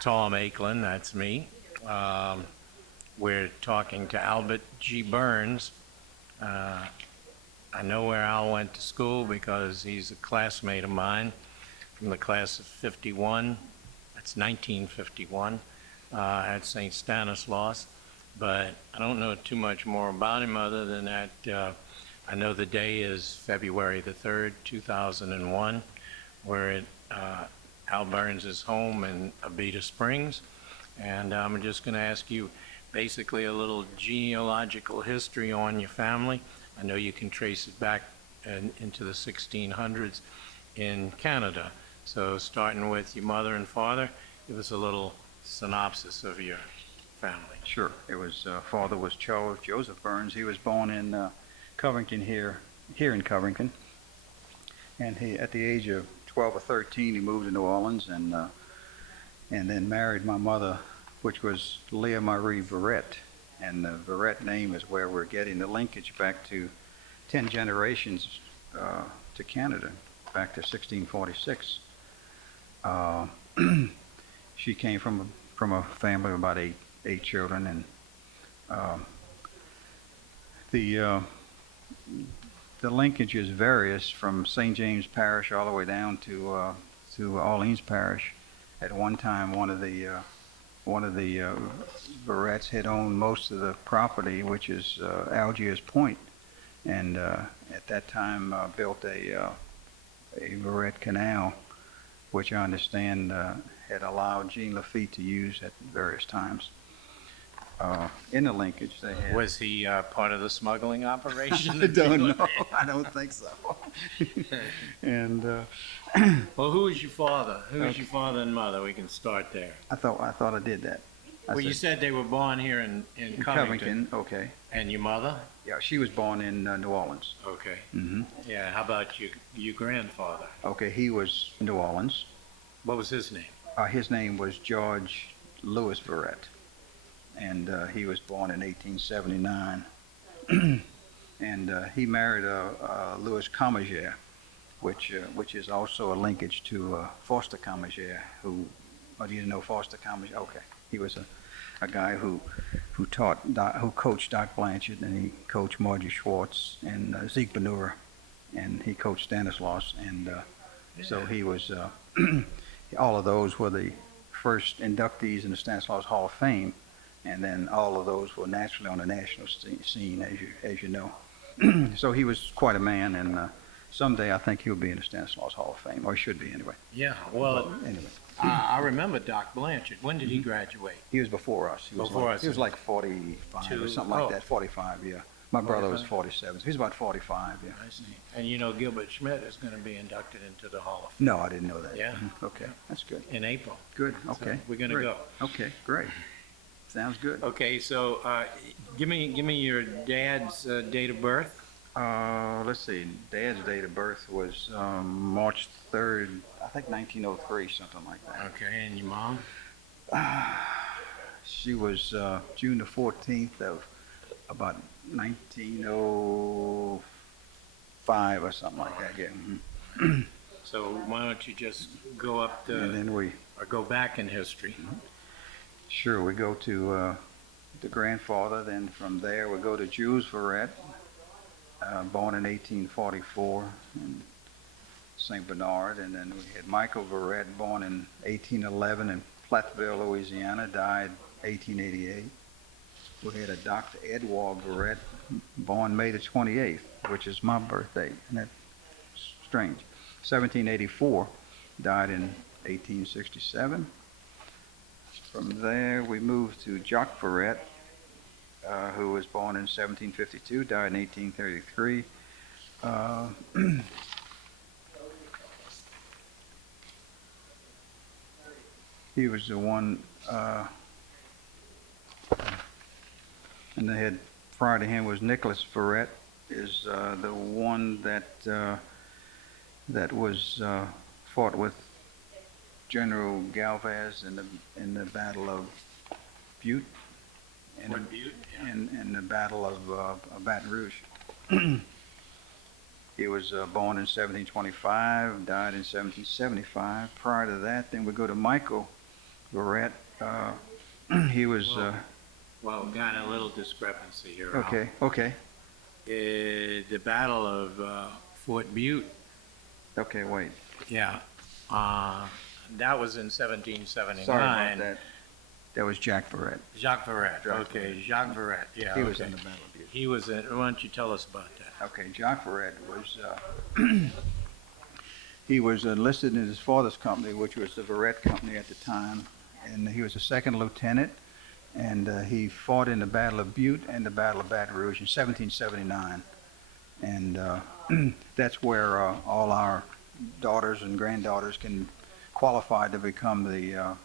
Tom Akeland, that's me. Um, we're talking to Albert G. Burns. Uh, I know where Al went to school because he's a classmate of mine from the class of 51. That's 1951 at St. Stanislaus. But I don't know too much more about him other than that I know the day is February the 3rd, 2001. We're at Al Burns' home in Abita Springs. And I'm just going to ask you basically a little genealogical history on your family. I know you can trace it back into the 1600s in Canada. So starting with your mother and father, give us a little synopsis of your family. Sure. It was father was Charles Joseph Burns. He was born in Covington here in Covington, and he at the age of 12 or 13 he moved to New Orleans and then married my mother, which was Leah Marie Verrett. And the Verrett name is where we're getting the linkage back to 10 generations to Canada, back to 1646. She came from a family of about eight children, and the linkage is various from St. James Parish all the way down to Orleans Parish. At one time, one of the Verretts had owned most of the property, which is Algiers Point, and at that time built a Verrett Canal, which I understand had allowed Jean Lafitte to use at various times. In the linkage, they had. Was he part of the smuggling operation? I don't know. I don't think so. And well, who was your father? Who was your father and mother? We can start there. I thought I did that. Well, you said they were born here in Covington. Okay. And your mother? Yeah, she was born in New Orleans. Okay. Mm-hmm. Yeah. How about your grandfather? Okay, he was New Orleans. What was his name? His name was George Louis Verrett, and he was born in 1879. And he married Louis Comagere, which is also a linkage to Foster Comagere, who, do you know Foster Comagere? Okay, he was a guy who coached Doc Blanchard, and he coached Margie Schwartz and Zeke Benura, and he coached Stanislaus, and so he was. All of those were the first inductees in the Stanislaus Hall of Fame, and then all of those were naturally on the national scene, as you know. So he was quite a man, and someday I think he'll be in the Stanislaus Hall of Fame, or he should be anyway. Yeah, well, but anyway. I remember Doc Blanchard. When did he graduate? He was before us. He was like 45 or something like that, 45, yeah. My brother was 47, so he's about 45, yeah. I see. And you know Gilbert Schmidt is going to be inducted into the Hall of Fame. No, I didn't know that. Yeah. Okay, that's good. In April. Good, okay. So we're going to go. Okay, great. Sounds good. Okay, so give me your dad's date of birth. Let's see. Dad's date of birth was March 3rd, I think 1903, something like that. Okay, and your mom? She was June the 14th of about 1905 or something like that. Yeah. Mm-hmm. So why don't you just go up and then or go back in history? Sure, we go to the grandfather. Then from there we go to Jules Verrett, born in 1844 in St. Bernard, and then we had Michael Verrett, born in 1811 in Platteville, Louisiana, died 1888. We had a Dr. Edward Verrett, born May the 28th, which is my birthday, and that's strange. 1784, died in 1867. From there, we moved to Jacques Verrett, who was born in 1752, died in 1833. He was the one, and they had, prior to him was Nicholas Verrett, is the one that was fought with General Galvez in the Battle of Butte, Butte, yeah. in the Battle of Baton Rouge. He was born in 1725, died in 1775. Prior to that, then we go to Michael Verrett, he was, Well, got a little discrepancy here, Al. okay, okay, The Battle of Fort Butte, okay, wait. yeah, that was in Sorry about 1779. that. That was Jack Verrett. Jacques Verret, Jacques okay, Jacques Verret, yeah, He was okay. in the Battle of Butte. He was, why don't you tell us about that? Okay, Jacques Verrett was, he was enlisted in his father's company, which was the Verrett Company at the time, and he was a second lieutenant, and he fought in the Battle of Butte and the Battle of Baton Rouge in 1779. And that's where all our daughters and granddaughters can qualify to become to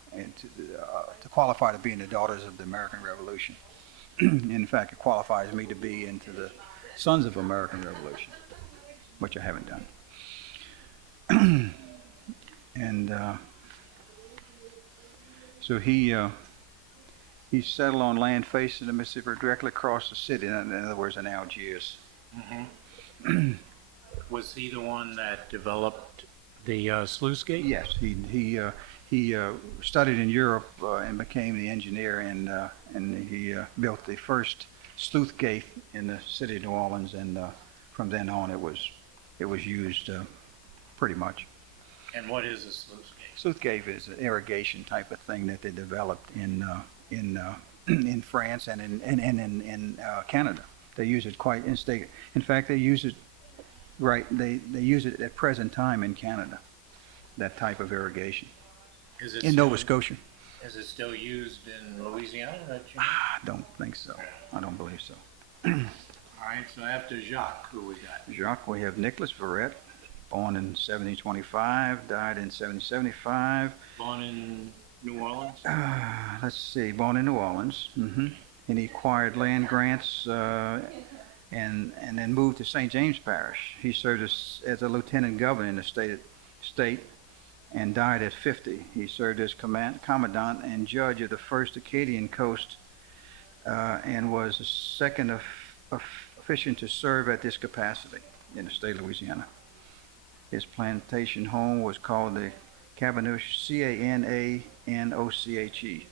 qualify to be in the Daughters of the American Revolution. In fact, it qualifies me to be into the Sons of American Revolution, which I haven't done. And so he settled on land facing the Mississippi directly across the city, in other words, in Algiers. Was he the one that developed the sluice gate? Yes, he studied in Europe and became the engineer, and he built the first sluice gate in the city of New Orleans, and from then on it was used pretty much. And what is a sluice gate? Sluice gate is an irrigation type of thing that they developed in France and in Canada. They use it quite in fact, they use it right. They use it at present time in Canada. That type of irrigation Is it in still- Nova Scotia. Is it still used in Louisiana? I don't think so. I don't believe so. All right, so after Jacques, who we got? Jacques, we have Nicholas Verrett, born in 1725, died in 1775. Born in New Orleans? Let's see, born in New Orleans. And he acquired land grants and then moved to St. James Parish. He served as a lieutenant governor in the state and died at 50. He served as commandant and judge of the first Acadian coast and was the second official to serve at this capacity in the state of Louisiana. His plantation home was called the Cabanoche, Cananoche.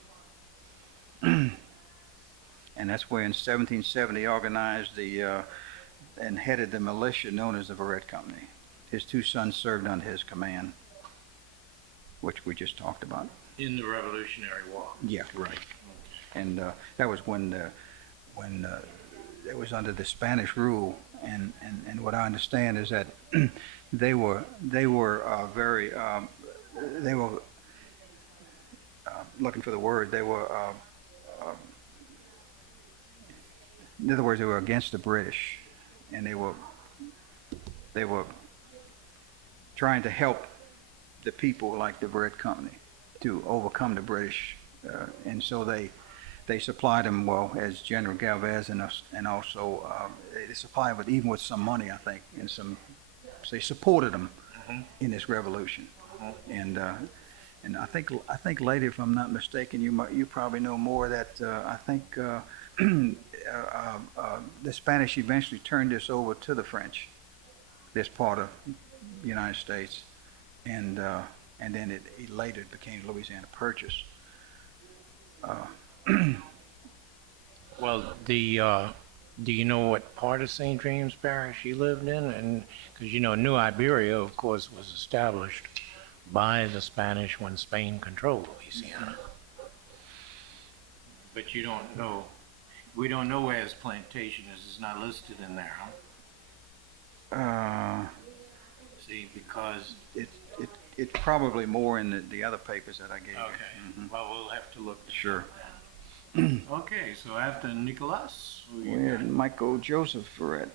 And that's where in 1770 he organized and headed the militia known as the Verrett Company. His two sons served under his command, which we just talked about. In the Revolutionary War. Yeah, right. And that was when it was under the Spanish rule, and what I understand is that they were looking for the word. They were in other words, they were against the British, and they were trying to help the people like the Verrett Company to overcome the British, and so they supplied them, well, as General Galvez, and also they supplied them even with some money, I think, and they supported them in this revolution. And I think later, if I'm not mistaken, you probably know more, that I think the Spanish eventually turned this over to the French, this part of the United States, and then it later became Louisiana Purchase. Well, do you know what part of St. James Parish he lived in? And because New Iberia, of course, was established by the Spanish when Spain controlled Louisiana. But you don't know. We don't know where his plantation is. It's not listed in there, huh? See, because It's probably more in the other papers that I gave you. okay. Well, we'll have to look. Sure. Okay, so after Nicholas, who We you had got? Michael Joseph Verrett,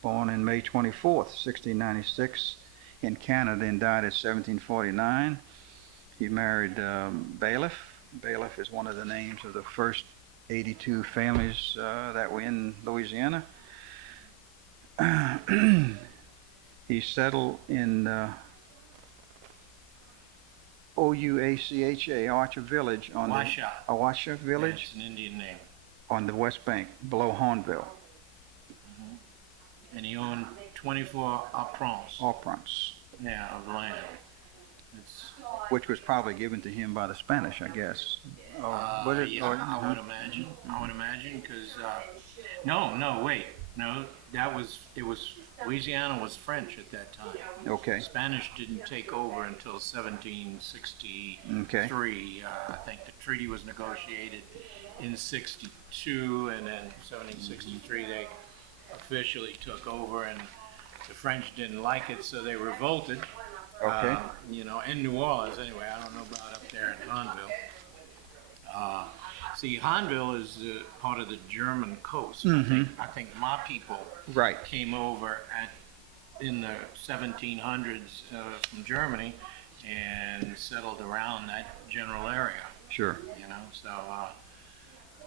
born in May 24th, 1696, in Canada, and died at 1749. He married Bailiff. Bailiff is one of the names of the first 82 families that were in Louisiana. He settled in Ouacha, Archer Village, on Ouacha. the Ouacha Village, It's an Indian name. on the West Bank, below Hornville, And he owned 24 aprons Au Prince. of land. It's, which was probably given to him by the Spanish, I guess. Was it? yeah, I would imagine. I would imagine because no, wait, no, it was Louisiana was French at that time. Okay, Spanish didn't take over until 1763. okay, I think the treaty was negotiated in 62, and then 1763 they officially took over, and the French didn't like it, so they revolted. okay. You know, in New Orleans anyway. I don't know about up there in Hanville. See, Hanville is part of the German coast. I think my people Right, came over in the 1700s from Germany and settled around that general area. sure. You know, so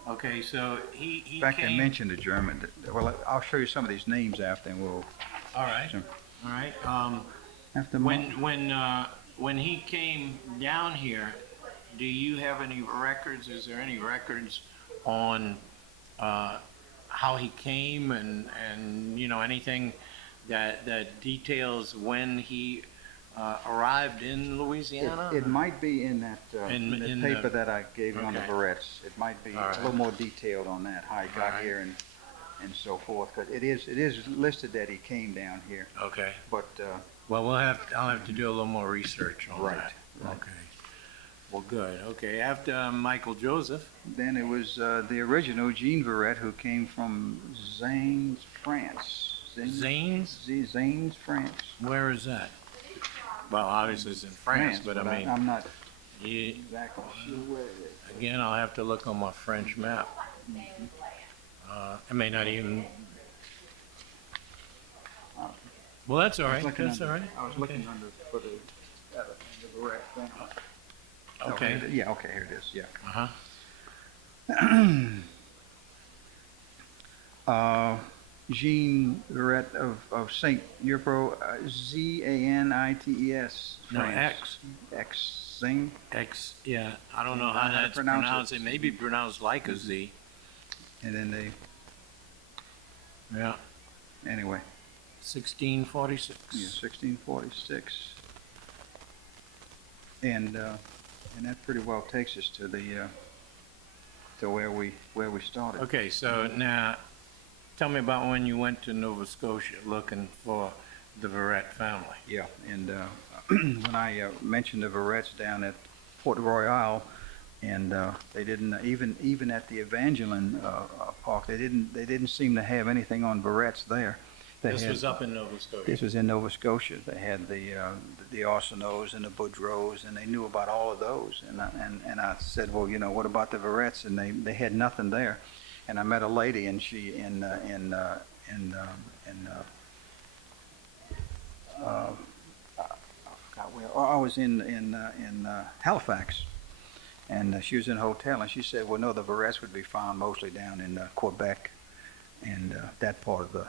okay, so he In fact, I came. mentioned the German. Well, I'll show you some of these names after, and we'll. All right, Sure. all right. After When he came down here, do you have any records? Is there any records on how he came and you know anything that details when he arrived in Louisiana? It might be in that In in the- the paper that I gave you on the okay. Barrettes. It might be All a right. little more detailed on that, how he got right. here and so forth. But it is listed that he came down here. Okay. But Well, I'll have to do a little more research on Right, that. right. Okay. Well, good. Okay. After Michael Joseph. then it was the original Jean Verrette who came from Zanes, France. Zanes? Zanes, France. Where is that? Well, obviously it's in France, but I mean, I'm not you, exactly sure where it is. again, I'll have to look on my French map. I may not even. Well, that's all right. That's all right. I was looking under for the Verrette thing. Oh, Okay. here it is. Yeah, okay, here it is, yeah. Jean Verrette of Saint Urpo, Zanites, No, France. X. Zing. X. Yeah. I don't know How how to that's pronounce it. pronounced. It may be pronounced like a Z. And then they, Yeah. anyway, 1646. yeah, 1646. And that pretty well takes us to the, to where we started. Okay. So now, tell me about when you went to Nova Scotia looking for the Verrette family. Yeah, and when I mentioned the Verrettes down at Port Royal, and they didn't even at the Evangeline Park, they didn't seem to have anything on Verrettes there. They This had- was up in Nova Scotia. This was in Nova Scotia. They had the Arsenaults and the Boudreaux, and they knew about all of those. And I said, well, you know, what about the Verrettes? And they had nothing there. And I met a lady, and she I forgot where. I was in Halifax, and she was in a hotel, and she said, well, no, the Verrettes would be found mostly down in Quebec, and that part of the.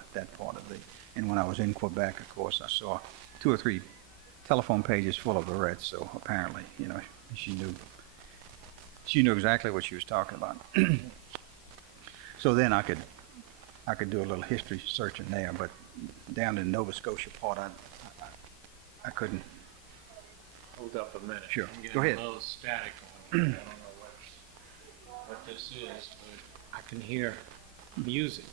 And when I was in Quebec, of course, I saw 2 or 3 telephone pages full of Verrettes. So apparently, you know, she knew exactly what she was talking about. So then I could do a little history searching there, but down in Nova Scotia part, I couldn't. Hold up a minute. Sure. I'm getting Go ahead. a little static on here. I don't know what this is, but I can hear music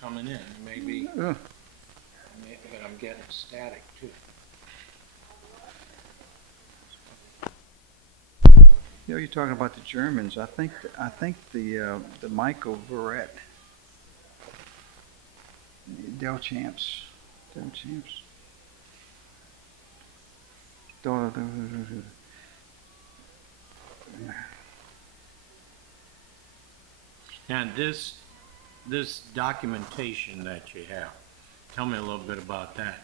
coming in. It may be, Ugh. but I'm getting static too. You know, you're talking about the Germans. I think the Michael Verrette, Delchamps, daughter. Now, this documentation that you have, tell me a little bit about that.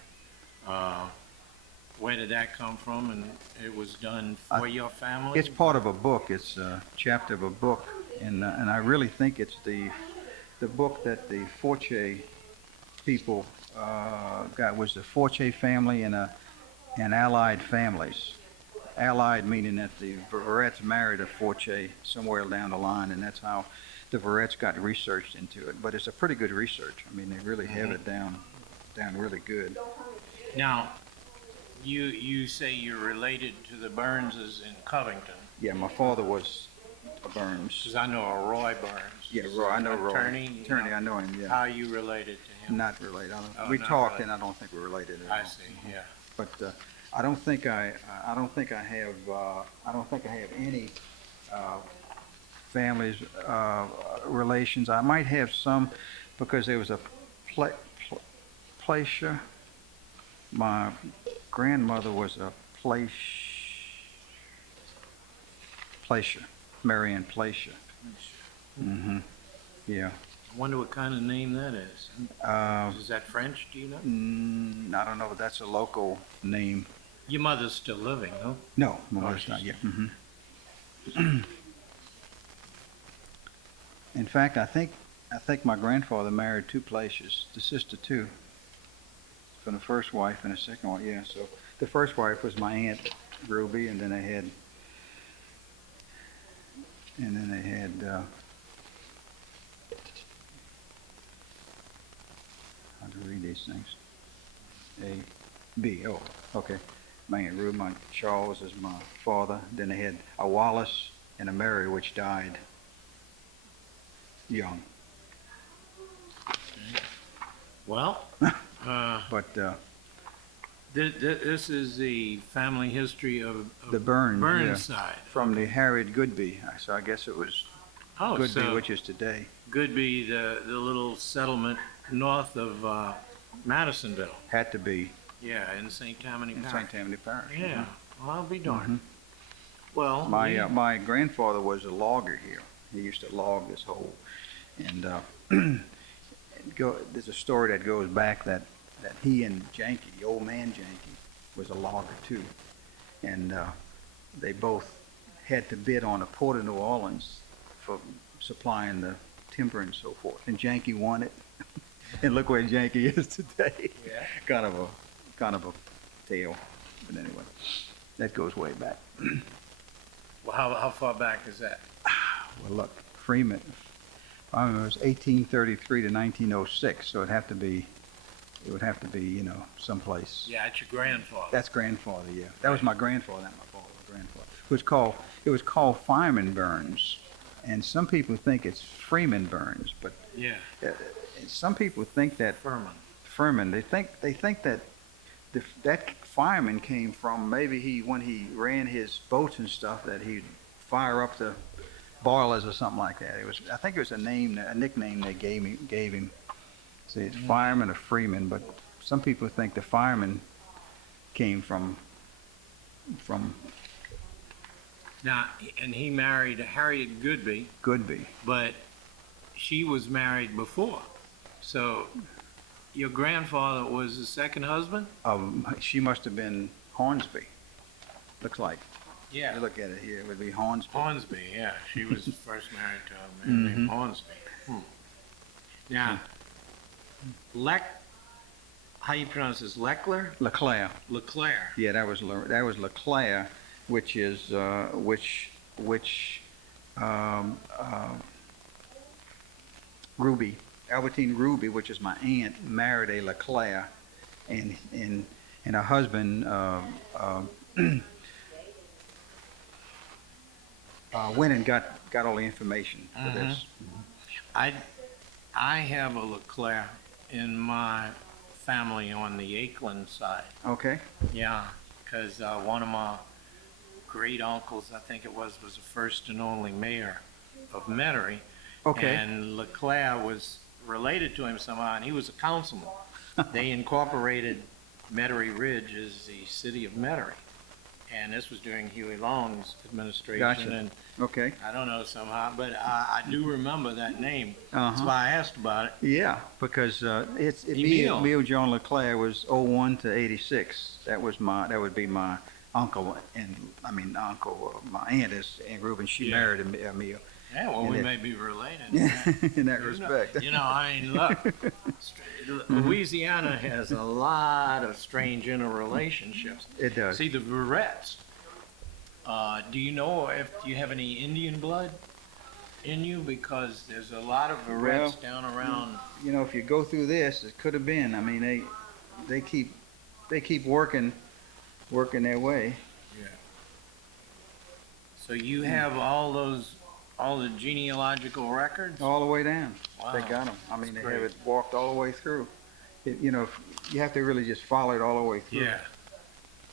Where did that come from, and it was done for your family? It's part of a book. It's a chapter of a book, and I really think it's the book that the Forche people got was the Forche family and allied families. Allied meaning that the Verrettes married a Forche somewhere down the line, and that's how the Verrettes got researched into it. But it's a pretty good research. I mean, they really have it down really good. Now, You say you're related to the Burnses in Covington, Yeah, my father was a Burns. because I know a Roy Burns. Yeah, Roy, I know Roy. Attorney. Attorney, I know him, yeah. How are you related to him? Not related. Oh, We not talked, related. and I don't think we're related at all. I see, yeah. But I don't think I have any families relations. I might have some because there was a placer. My grandmother was a placer, Marianne Placer. Mm-hmm. Yeah. I wonder what kind of name that is. Is that French, do you know? I don't know. That's a local name. Your mother's still living, no? No, my mother's not yet. In fact, I think my grandfather married two places, the sister too, from the first wife and the second one. Yeah, so the first wife was my aunt Ruby, and then they had how to read these things? A, B. Oh, okay. My aunt Ruby, my Charles is my father. Then they had a Wallace and a Mary, which died young. Well, But this is the family history of the Burns, yeah, side. from the Harriet Goodby. So I guess it was Oh, Goodby, so which is today. Goodby, the little settlement north of Madisonville. Had to be Yeah, in St. Tammany in Parish. St. Tammany Parish. Yeah, well, I'll be darned. Mhm. Well, My grandfather was a logger here. He used to log this hole, and there's a story that goes back that he and Janky, the old man Janky, was a logger too, and they both had to bid on the Port of New Orleans for supplying the timber and so forth, and Janky won it, and look where Janky is today. Yeah. kind of a tale, but anyway, that goes way back. Well, how far back is that? Well, look, Freeman, I remember it was 1833 to 1906, so it would have to be, someplace. Yeah, it's your grandfather. That's grandfather, yeah. That was my grandfather, not my father, my grandfather. It was called Fireman Burns, and some people think it's Freeman Burns, but Yeah, some people think that Furman. they think that that fireman came from maybe when he ran his boats and stuff, that he'd fire up the boilers or something like that. I think it was a nickname they gave him. Say it's Fireman or Freeman, but some people think the fireman came from Now, and he married Harriet Goodby, Goodby. but she was married before. So your grandfather was the second husband? She must have been Hornsby. Looks like. Yeah. You look at it here, it would be Hornsby. Hornsby, yeah. She was first married to a man named Hornsby. Now, how you pronounce this? Leclerc? LeClaire. Leclerc. Yeah, that was LeClaire, which is Ruby, Albertine Ruby, which is my aunt, married a LeClaire, and her husband went and got all the information for this. I have a Leclerc in my family on the Akeland side. Okay. Yeah, because one of my great uncles, I think it was the first and only mayor of Metairie. Okay. And Leclerc was related to him somehow, and he was a councilman. They incorporated Metairie Ridge as the city of Metairie. And this was during Huey Long's administration. Gotcha. And Okay. I don't know somehow, but I do remember that name. That's why I asked about it. Yeah, because Emile. Emile John LeClaire was 01 to 86. That would be my uncle, my aunt is Aunt Reuben. She married Emile. Yeah, well, And we it- may be related. In that respect. You know, I mean, look, Louisiana has a lot of strange interrelationships. It does. See, the Verettes, do you know if you have any Indian blood in you? Because there's a lot of Verettes Well, down around. You know, if you go through this, it could have been. I mean, they keep working working their way. Yeah. So you have all the genealogical records? All the way down. They Wow, got them. I mean, that's they have great. it walked all the way through. You know, you have to really just follow it all the way through. Yeah.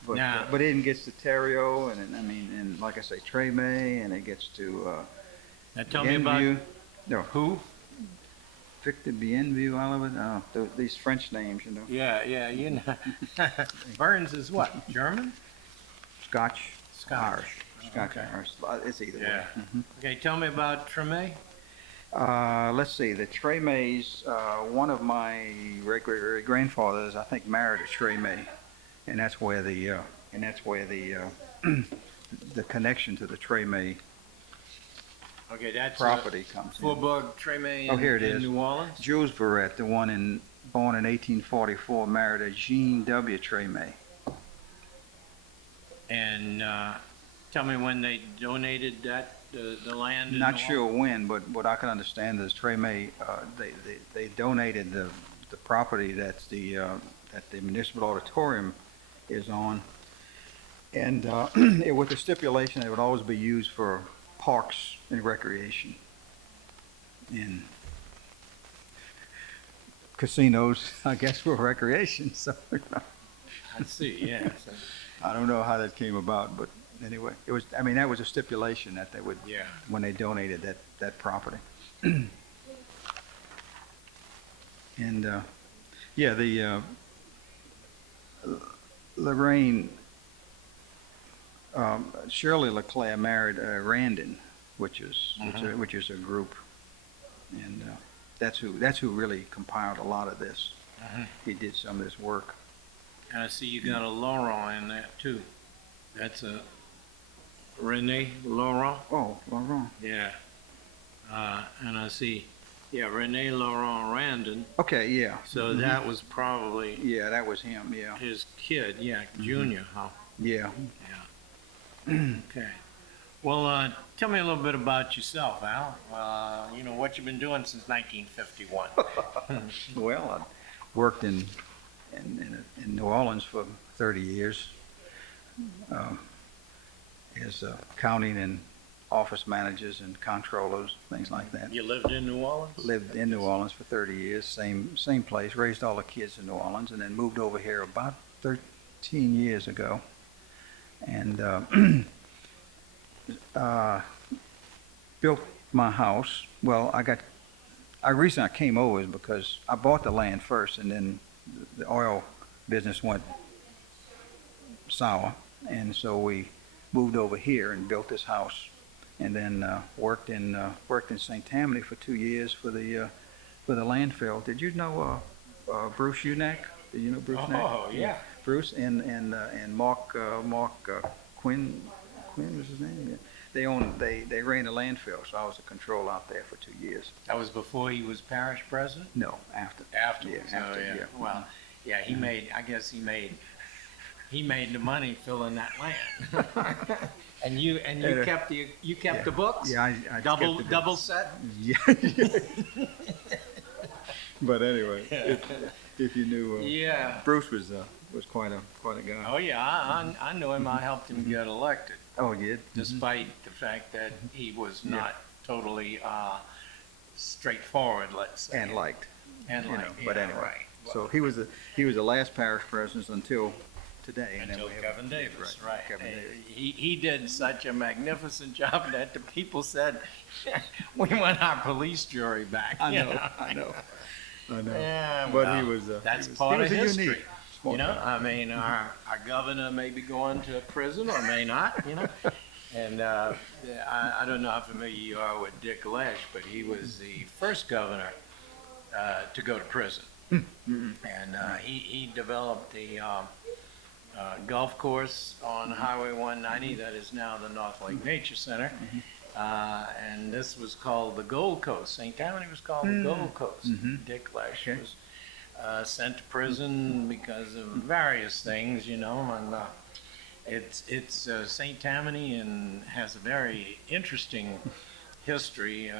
But, Now- but it gets to Terrio, and I mean, and like I say, Trey May, and it gets to Now tell me about Bienview. No, who? Victor Bienview, Oliver. These French names, you know. Yeah, you know. Burns is what? German? Scotch, Scotch. Irish. Scotch, Okay. Irish. It's either Yeah. way. Mhm. Okay, tell me about Treme. Let's see, the Trey Mays, one of my great grandfathers, I think, married a Trey May, and that's where the the connection to the Trey May Okay, that's property comes in. Faubourg Treme Oh, here it in is. New Orleans. Jules Barrett, the one born in 1844, married a Jean W. Trey May. And tell me when they donated the land. in Not New sure Orleans? when, but what I can understand is Trey May, they donated the property that the municipal auditorium is on, and with the stipulation it would always be used for parks and recreation, and casinos, I guess, for recreation. So I see, yeah. So, I don't know how that came about, but anyway, it was. I mean, that was a stipulation that they would yeah. when they donated that property. And yeah, the Lorraine, Shirley LeClaire married Randon, which is a group, and that's who really compiled a lot of this. Mhm. He did some of this work. And I see you got a Laurent in that too. That's a Rene Laurent. Oh, Laurent. Yeah. And I see, yeah, Rene Laurent Randon. Okay, yeah. So that was probably Yeah, that was him. Yeah, his kid, yeah, Junior, huh? yeah. Okay. Well, tell me a little bit about yourself, Al. You know, what you've been doing since 1951. Well, I worked in New Orleans for 30 years as accounting and office managers and controllers, things like that. You lived in New Orleans? Lived in New Orleans for 30 years, same place, raised all the kids in New Orleans, and then moved over here about 13 years ago. And built my house. Well, the reason I came over is because I bought the land first, and then the oil business went sour, and so we moved over here and built this house, and then worked in St. Tammany for 2 years for the landfill. Did you know Bruce Unack? Did you know Bruce Unack? Oh, yeah. Bruce and Mark Quinn was his name. Yeah. They ran a landfill, so I was a control out there for 2 years. That was before he was parish president? No, after. Afterwards, Yeah, after, oh, yeah. yeah. Well, yeah, I guess he made the money filling that land. And you kept the books? Yeah, I Double kept the books. set? Yeah. But anyway, if you knew, Yeah. Bruce was quite a guy. Oh, yeah, I knew him. I helped him get elected, Oh, you did? despite the fact that he was not totally straightforward, let's say. And liked. And you know, liked, but yeah, anyway. right. So he was the last parish president until today. And then Until we have- Kevin Davis, right. Kevin And Davis. He did such a magnificent job that the people said, we want our police jury back. I you know. I know. Yeah, But well, he was. that's he was, part he of was a history. unique, smart You know, guy. I mean, our governor may be going to prison or may not, you know. And I don't know how familiar you are with Dick Lesh, but he was the first governor to go to prison. And he developed the golf course on Highway 190 that is now the North Lake Nature Center. And this was called the Gold Coast. St. Tammany was called the Gold Coast. Dick Lesh Okay. was sent to prison because of various things, you know, and it's St. Tammany and has a very interesting history,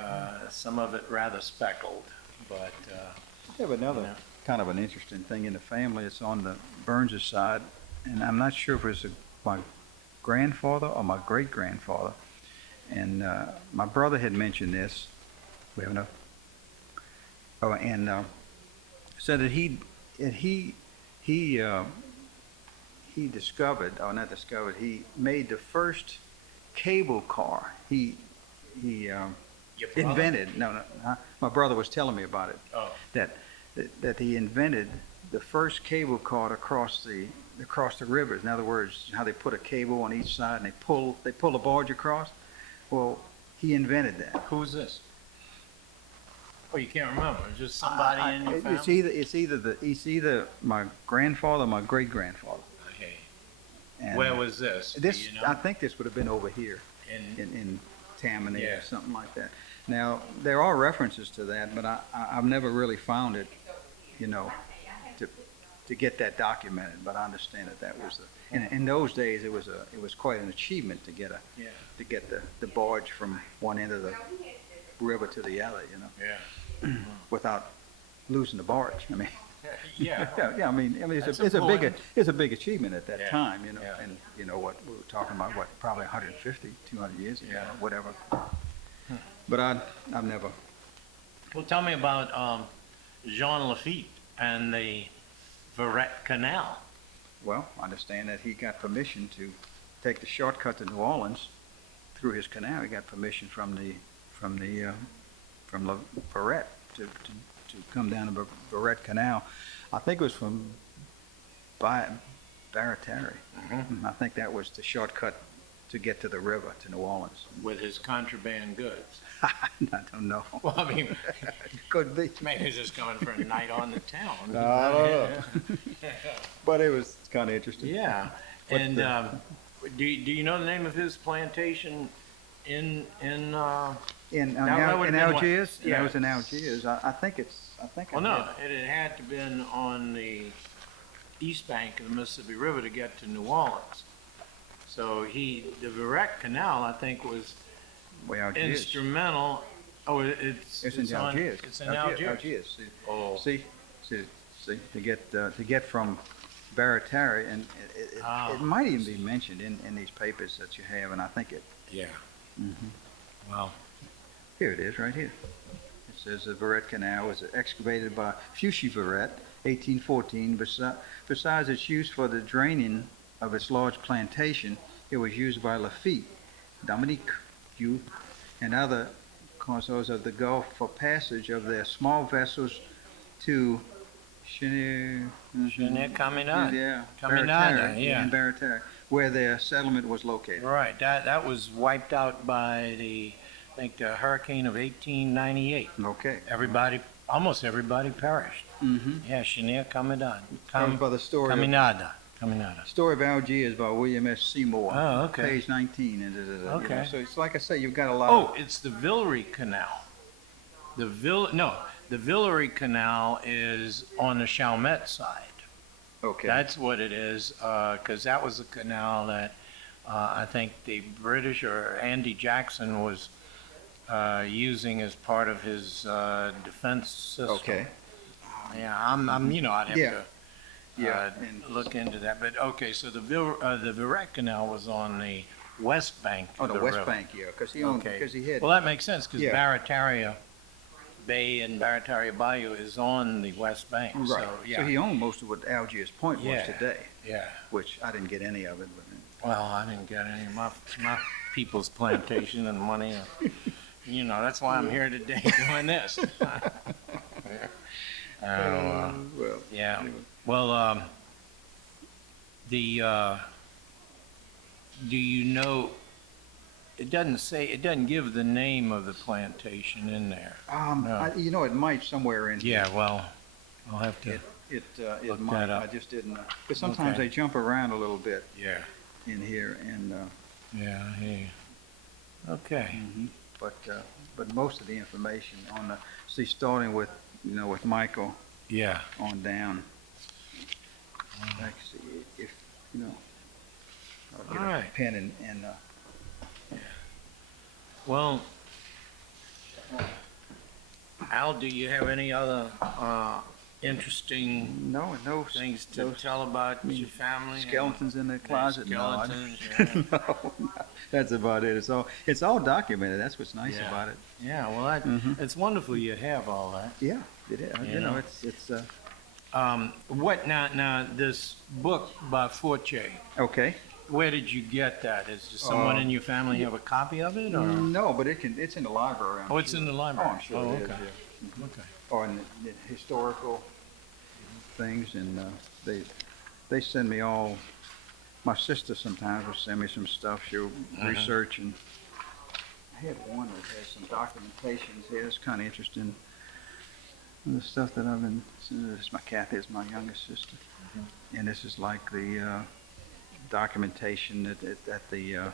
some of it rather speckled, but I have another Yeah. kind of an interesting thing in the family. It's on the Burns' side, and I'm not sure if it was my grandfather or my great-grandfather. And my brother had mentioned this. We have enough. Oh, and said that he discovered, or not discovered, he made the first cable car. He Your brother? invented. No, my brother was telling me about it. Oh. That he invented the first cable car across the rivers. In other words, how they put a cable on each side and they pull a barge across. Well, he invented that. Who's this? Oh, you can't remember. It's just somebody in your family? It's either my grandfather or my great grandfather. Okay. And Where was this? Do this? you know? I think this would have been over here In, in Tammany Yeah. or something like that. Now there are references to that, but I've never really found it, to get that documented. But I understand that was in those days it was quite an achievement to get yeah. the barge from one end of the river to the other, Yeah. without losing the barge. I mean, Yeah. yeah. I mean, That's it's important. a big achievement at that Yeah, time, yeah. and what we were talking about, probably 150, 200 years ago, Yeah. whatever. But I've never. Well, tell me about Jean Lafitte and the Verret Canal. Well, I understand that he got permission to take the shortcut to New Orleans through his canal. He got permission from La Verret to come down the Verret Canal. I think it was from Barataria. I think that was the shortcut to get to the river to New Orleans. With his contraband goods. I don't know. Well, I mean, Could be. maybe he's just going for a night on the town. I don't know. But it was kind of interesting. Yeah, What and the- do you know the name of his plantation in In That would've been what? Algiers? Yeah. That was in Algiers. I think well, no, it had to been on the east bank of the Mississippi River to get to New Orleans. So the Verret Canal, I think, was Way Algiers. instrumental. Oh, it's It's in on- Algiers. It's in Algiers. Algiers. Oh. See, to get from Barataria, and it might even be mentioned in these papers that you have, and I think it. Yeah. Mhm. Well, Here it is, right here. It says the Verret Canal was excavated by Fuchsie Verret, 1814. Besides its use for the draining of its large plantation, it was used by Lafitte, Dominique, and other consorts of the Gulf for passage of their small vessels to Caminada. Yeah, Caminada, Barataria, yeah. in Barataria, where their settlement was located. right, that was wiped out by I think the hurricane of 1898. Okay. Almost everybody perished. Mm-hmm. Yeah, Chenier Caminada. By the story of Caminada. Story of Algiers by William S. Seymour. Oh, okay. Page 19. And Okay. So it's like I say, you've got a lot. Oh, it's the Villery Canal. The Villery Canal is on the Chalmette side. Okay. That's what it is, because that was a canal that I think the British or Andy Jackson was using as part of his defense system. Okay. Yeah, I'd have Yeah. to Yeah. And look into that. But okay, so the Verret Canal was on the west bank on of the the West river. Bank, yeah, because he owned, Okay. because he had. Well, that makes sense because Yeah. Barataria Bay and Barataria Bayou is on the west bank. Right. So, yeah. So he owned most of what Algiers Point was Yeah. today, Yeah. which I didn't get any of it. But Well, I didn't get any of my people's plantation and money. That's why I'm here today doing this. well, Yeah. anyway. Well, do you know, it doesn't give the name of the plantation in there. No. It might somewhere in here. Yeah, well, I'll have to, It Look might. that up. I just didn't. Because sometimes Okay. they jump around a little bit yeah, in here, and yeah, hey. Okay. but most of the information on starting with with Michael Yeah. on down. Actually, if I'll get All a right. pen and Well, Al, do you have any other interesting No things to tell about your family? skeletons in the closet. Skeletons, No, that's about it. It's all documented. That's what's nice Yeah. about it. Yeah, well, Mhm. it's wonderful you have all that. Yeah, it is. You You know, know. it's What now, this book by Forte, okay. where did you get that? Does someone in your family have a copy of it, or? No, but it's in the library. I'm Oh, it's sure. in the library. Oh, I'm sure Oh, it is, okay. yeah. Okay. Or in the historical things, and they send me all. My sister sometimes will send me some stuff. She'll research, and I had one that has some documentations here. It's kind of interesting. The stuff that I've been. This is my Kathy is my youngest sister, and this is like the documentation that the. Uh,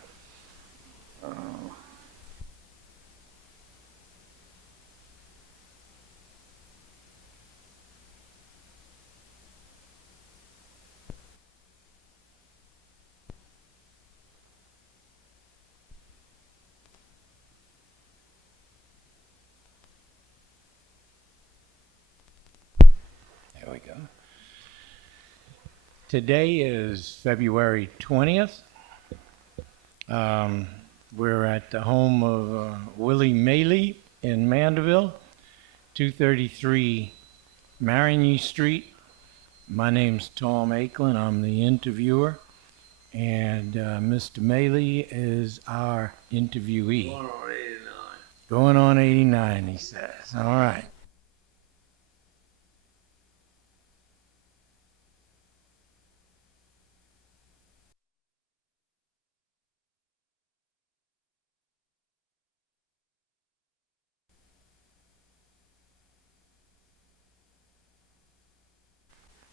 There we go. Today is February 20th. We're at the home of Willie Maylie in Mandeville, 233 Marigny Street. My name's Tom Akeland. I'm the interviewer, and Mr. Maylie is our interviewee. Going on 89. Going on 89, he says. All right.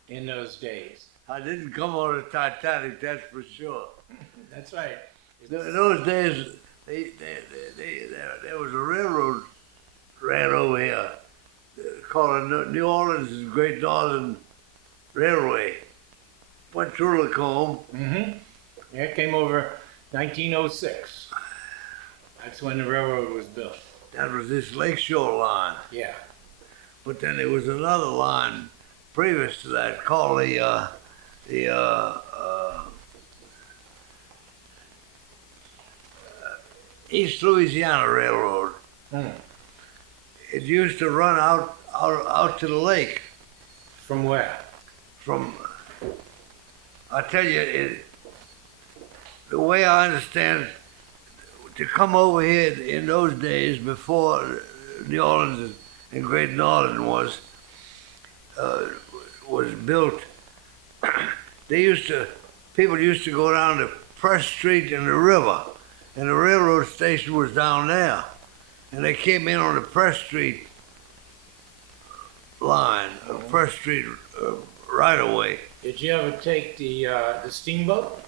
In those days. I didn't come on the Titanic, that's for sure. That's right. In those days, there was a railroad ran over here called the New Orleans and Great Northern Railway. Went through Lacombe. Mm-hmm. Yeah, it came over 1906. That's when the railroad was built. That was this Lakeshore line. Yeah. But then there was another line previous to that called the East Louisiana Railroad. Hmm. It used to run out to the lake From where? from. I tell you, the way I understand, to come over here in those days before New Orleans and Great Northern was built, people used to go down to Press Street in the river, and the railroad station was down there, and they came in on the Press Street line, Press Street right away. Did you ever take the steamboat?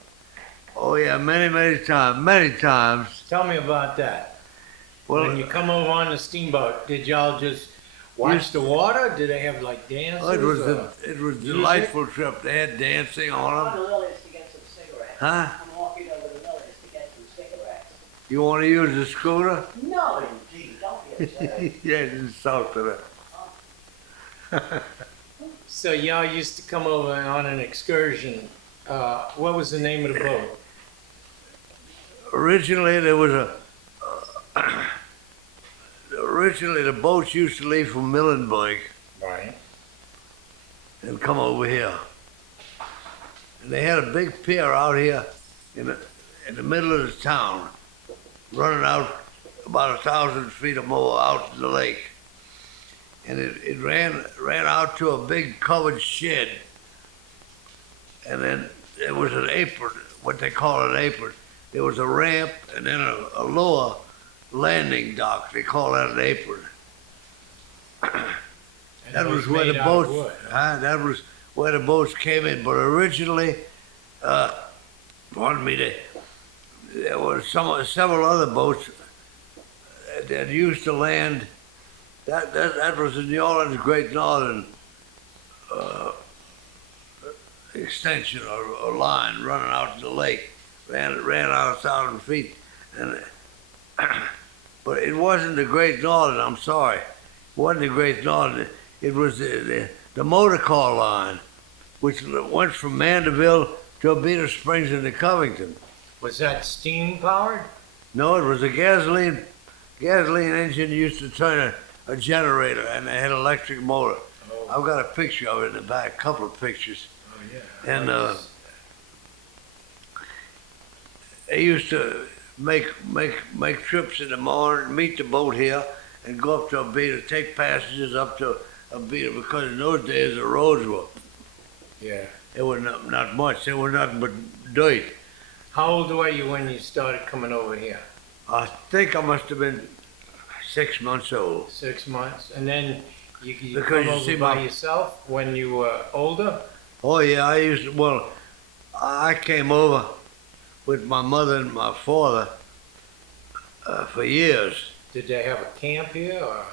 Oh yeah, many times. Tell me about that. Well, When you come over on the steamboat, did y'all just watch the water? Did they have like dances? it was a delightful trip. They had dancing on I'm them. on the Willis to get some cigarettes. Huh? I'm walking over to Willis to get some cigarettes. You want to use the scooter? No, indeed, don't be absurd. Yeah, just talk to them. So y'all used to come over on an excursion. What was the name of the boat? Originally, there was originally the boats used to leave from Millenburg Right. and come over here. And they had a big pier out here in the middle of the town, running out about 1,000 feet or more out to the lake. And it ran out to a big covered shed. And then there was an apron, what they call an apron. There was a ramp and then a lower landing dock. They call that an apron. And That it was where made the out of boats. wood. That was where the boats came in. But originally, pardon me, there were several other boats that used to land. That was the New Orleans Great Northern extension or line running out to the lake. Ran out 1,000 feet, and but it wasn't the Great Northern. I'm sorry, it wasn't the Great Northern. It was the the motor car line, which went from Mandeville to Abita Springs into Covington. Was that steam powered? No, it was a gasoline engine used to turn a generator, and they had electric motor. Oh, I've got a picture of it in the back, a couple of pictures. oh yeah. And they used to make trips in the morning, meet the boat here, and go up to Abita, take passengers up to Abita, because in those days the roads were, Yeah. it was not much. They were nothing but dirt. How old were you when you started coming over here? I think I must have been 6 months old. 6 months, and then you Because come you over see by my- yourself when you were older. Oh yeah, I came over with my mother and my father for years. Did they have a camp here, or?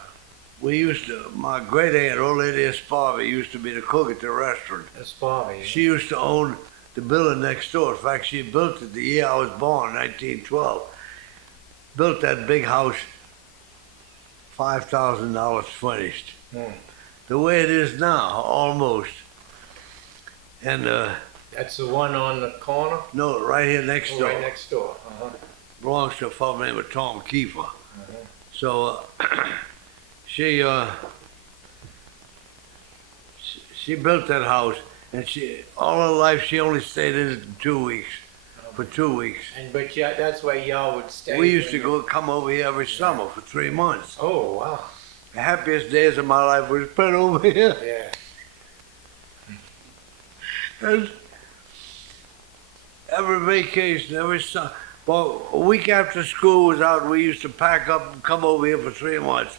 My great aunt, old lady Esparva, used to be the cook at the restaurant. That's Bobby. She used to own the building next door. In fact, she built it the year I was born, 1912. Built that big house, $5,000 furnished. Hmm. The way it is now, almost. And That's the one on the corner? no, right here next Oh, door. right next door. Uh-huh. Belongs to a fellow named Tom Kiefer. Uh-huh. So she built that house, and all her life she only stayed in it for 2 weeks. But yeah, that's where y'all would stay. We used to when you- come over here every summer for 3 months. Oh, wow. The happiest days of my life were spent over here. Yeah. And every vacation, every summer. Well, a week after school was out, we used to pack up and come over here for 3 months.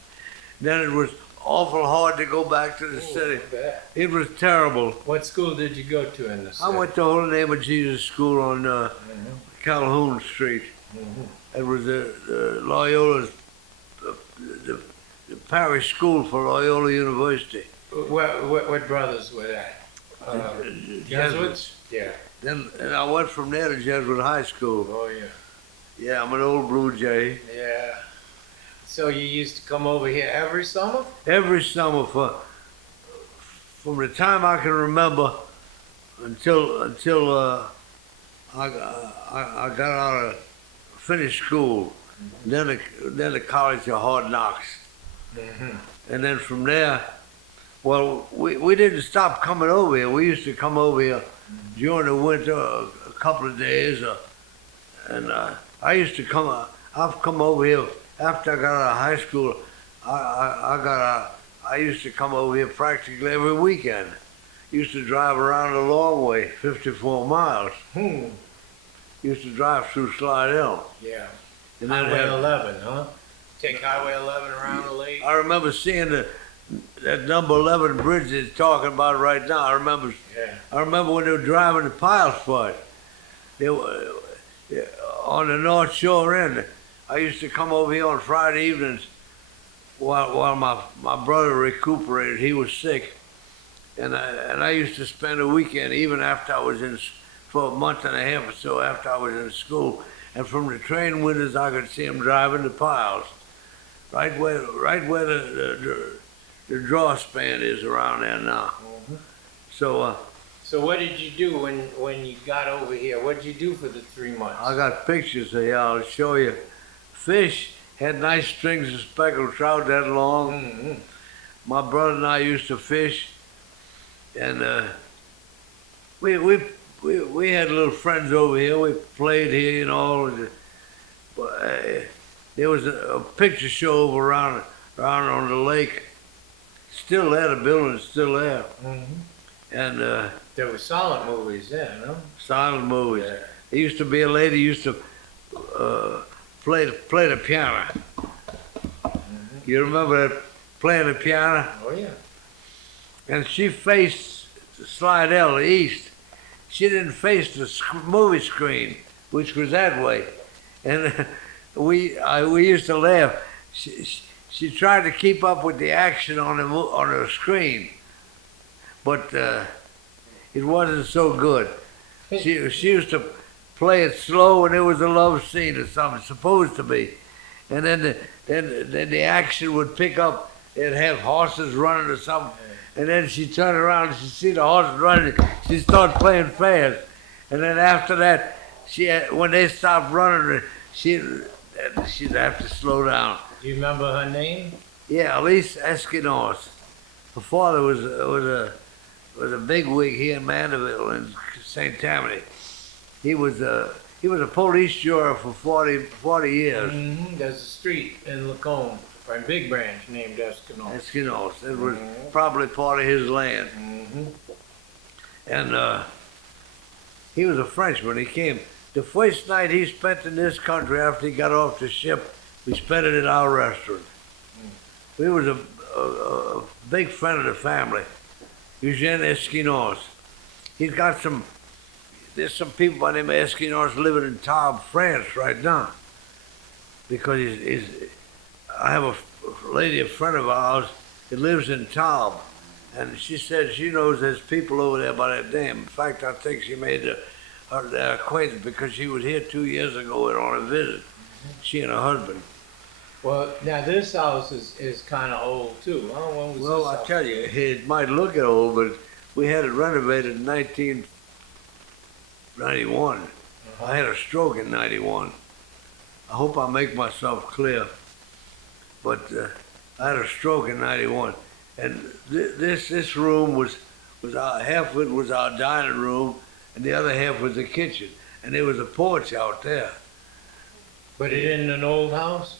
Then it was awful hard to go back to the Oh, city. I bet. It was terrible. What school did you go to in the city? I went to Holy Name of Jesus School on Calhoun Street. Mhm. It was Loyola's, the parish school for Loyola University. What brothers were that? Jesuits? Yeah. Then and I went from there to Jesuit High School. Oh, yeah. Yeah, I'm an old Blue Jay. Yeah. So you used to come over here every summer? Every summer from the time I can remember until I got out of finished school. Then the College of Hard Knocks. Mm-hmm. And then from there, well, we didn't stop coming over here. We used to come over here during the winter a couple of days, and I used to come. I've come over here after I got out of high school. I used to come over here practically every weekend. Used to drive around a long way, 54 miles. Used to drive through Slidell. Yeah. And then Highway 11, huh? Take Highway 11 around the lake? I remember seeing that number 11 bridge they're talking about right now. I remember when they were driving the piles for it. They were on the North Shore end. I used to come over here on Friday evenings while my brother recuperated. He was sick, and I used to spend a weekend even after I was for a month and a half or so after I was in school. And from the train windows, I could see him driving the piles, right where the draw span is around there now. So So what did you do when you got over here? What did you do for the 3 months? I got pictures of here. I'll show you. Fish had nice strings of speckled trout that long. Mm-hmm. My brother and I used to fish, and we had little friends over here. We played here, you know. There was a picture show over around on the lake. Still there, the building's still there. Mm-hmm. And There were silent movies then, no? silent movies. Yeah. There used to be a lady used to play the piano. You remember that, playing the piano? Oh, yeah. And she faced Slidell east. She didn't face the movie screen, which was that way. And we used to laugh. She tried to keep up with the action on the screen, but it wasn't so good. She used to play it slow, and it was a love scene or something, supposed to be. And then the action would pick up. They'd have horses running or something, and then she turned around and she see the horse running. She started playing fast, and then after that, when they stopped running, she'd have to slow down. Do you remember her name? Yeah, Elise Esquinos. Her father was a big wig here in Mandeville in St. Tammany. He was a police juror for 40 years. Mm-hmm. There's a street in Lacombe, or in Big Branch, named Escanol. Esquinos. It was probably part of his land. Mm-hmm. And he was a Frenchman. He came. The first night he spent in this country after he got off the ship, we spent it at our restaurant. He was a big friend of the family, Eugene Esquinos. He's got there's some people by the name of Esquinos living in Tarbes, France right now. Because I have a lady, a friend of ours, that lives in Tarbes. And she said she knows there's people over there by that name. In fact, I think she made their acquaintance because she was here 2 years ago and on a visit. She and her husband. Well, now this house is kind of old too. Huh? When was Well, this I house? tell you, it might look old, but we had it renovated in 1991. I had a stroke in 91. I hope I make myself clear. But I had a stroke in 91. And this room was half of it was our dining room, and the other half was the kitchen. And there was a porch out there. But it in an old house?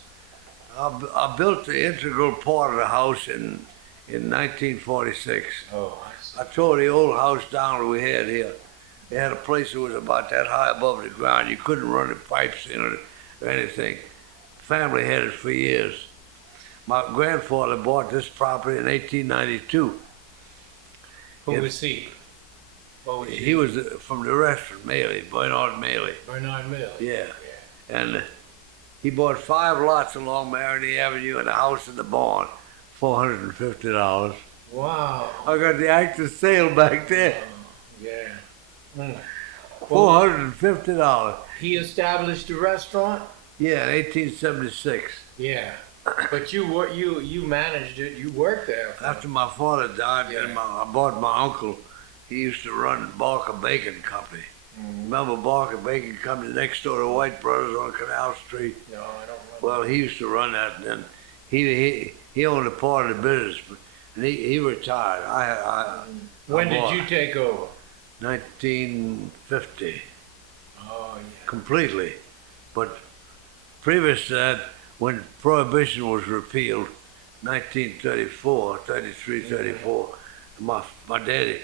I built the integral part of the house in 1946. Oh, I see. I tore the old house down that we had here. They had a place that was about that high above the ground. You couldn't run the pipes in it or anything. Family had it for years. My grandfather bought this property in 1892. Who Yeah. was he? What was He was from the restaurant, Maylie, Bernard Maylie. Bernard Mill. Yeah. And he bought 5 lots along Maroney Avenue and a house in the barn, $450. Wow. I got the actor's sale back there, Yeah. Mm. Well, $450. he established the restaurant? Yeah, in 1876. Yeah. But you managed it. You worked there. After my father died, Yeah. then I bought my uncle. He used to run Barker Bacon Company. Remember Barker Bacon Company next door to White Brothers on Canal Street? No, I don't remember. Well, he used to run that, and then he owned a part of the business, and he retired. When did bought you take over? 1950, Oh, yeah. completely. But previous to that, when Prohibition was repealed, 34, my daddy